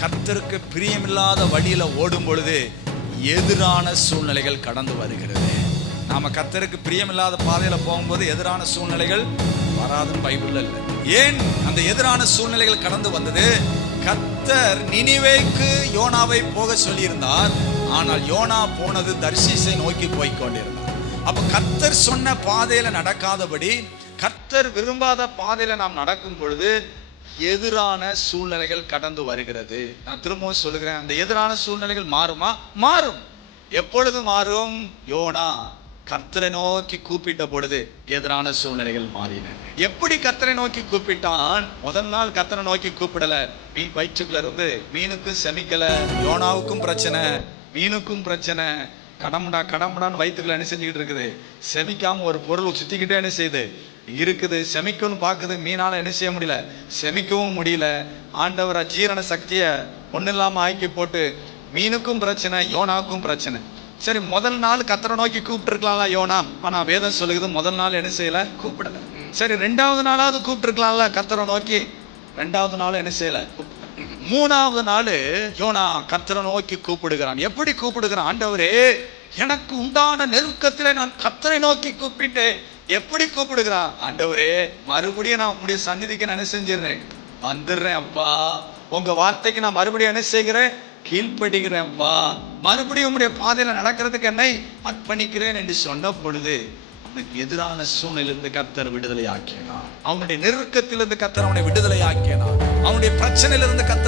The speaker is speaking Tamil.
கர்த்தருக்கு பிரியமில்லாத வழியில் ஓடும் பொழுது எதிரான சூழ்நிலைகள் கடந்து வருகிறது. நாம கர்த்தருக்கு பிரியமில்லாத பாதையில போகும்போது எதிரான சூழ்நிலைகள் வராதுன்னு பைபிள்ல இல்லை. ஏன் அந்த எதிரான சூழ்நிலைகள் கடந்து வந்தது? கர்த்தர் நினைவேக்கு யோனாவை போக சொல்லியிருந்தார். ஆனால் யோனா போனது தர்சிசை நோக்கி போய் கொண்டிருந்தார். அப்ப கர்த்தர் சொன்ன பாதையில நடக்காதபடி கர்த்தர் விரும்பாத பாதையில நாம் நடக்கும் பொழுது எதிரான சூழ்நிலைகள் கடந்து வருகிறது. நான் திரும்பவும் சொல்லுகிறேன் அந்த எதிரான சூழ்நிலைகள் மாறுமா? மாறும். எப்பொழுது மாறும்? யோனா கர்த்தரை நோக்கி கூப்பிட்ட பொழுது எதிரான சூழ்நிலைகள் மாறின. எப்படி கர்த்தரை நோக்கி கூப்பிட்டான்? முதல் நாள் கர்த்தரை நோக்கி கூப்பிடல. மீன் வயிற்றுக்குள்ள இருந்து மீனுக்கும் செமிக்கல. யோனாவுக்கும் பிரச்சனை. மீனுக்கும் பிரச்சனை. கடமுடா கடமுடான்னு வயிற்றுக்குள்ள என்ன செஞ்சுக்கிட்டு இருக்குது? செமிக்காம ஒரு பொருள் சுத்திக்கிட்டே என்ன செய்யுது? இருக்குது. செமிக்கும்னு பார்க்குது. மீனால என்ன செய்ய முடியல? செமிக்கவும் முடியல. ஆண்டவர் ஜீரண சக்தியை ஒன்றும் இல்லாமல் ஆக்கி போட்டு மீனுக்கும் பிரச்சனை யோனாவுக்கும் பிரச்சனை. சரி முதல் நாள் கத்தரை நோக்கி கூப்பிட்டுருக்கலாம்ல யோனா? ஆனால் வேதம் சொல்லுது முதல் நாள் என்ன செய்யல? கூப்பிடல. சரி ரெண்டாவது நாளாவது கூப்பிட்டுருக்கலாம்ல கத்தரை நோக்கி? ரெண்டாவது நாள் என்ன செய்யல? மூணாவது நாள் யோனா கத்தரை நோக்கி கூப்பிடுகிறான். எப்படி கூப்பிடுகிறான்? ஆண்டவரே எனக்கு உண்டான நெருக்கத்தில் நான் கத்தரை நோக்கி கூப்பிட்டேன். எப்படி கூப்பிடுகிறான்? ஆண்டவரே மறுபடியும் நான் உங்களுடைய சந்நிதிக்கு நான் என்ன செஞ்சிடுறேன்? வந்துடுறேன் அப்பா. உங்க வார்த்தைக்கு நான் மறுபடியும் என்ன செய்கிறேன்? கீழ்ப்படுகிறேன்ப்பா மறுபடியும் உங்களுடைய பாதையில் நடக்கிறதுக்கு என்னை அர்ப்பணிக்கிறேன் என்று சொன்ன பொழுது அவனுக்கு எதிரான சூழ்நிலிருந்து கத்தர் விடுதலை ஆக்கினார் அவனுடைய நெருக்கத்திலிருந்து கத்தர் அவனை விடுதலை ஆக்கினார் அவனுடைய பிரச்சனையிலிருந்து கத்தர்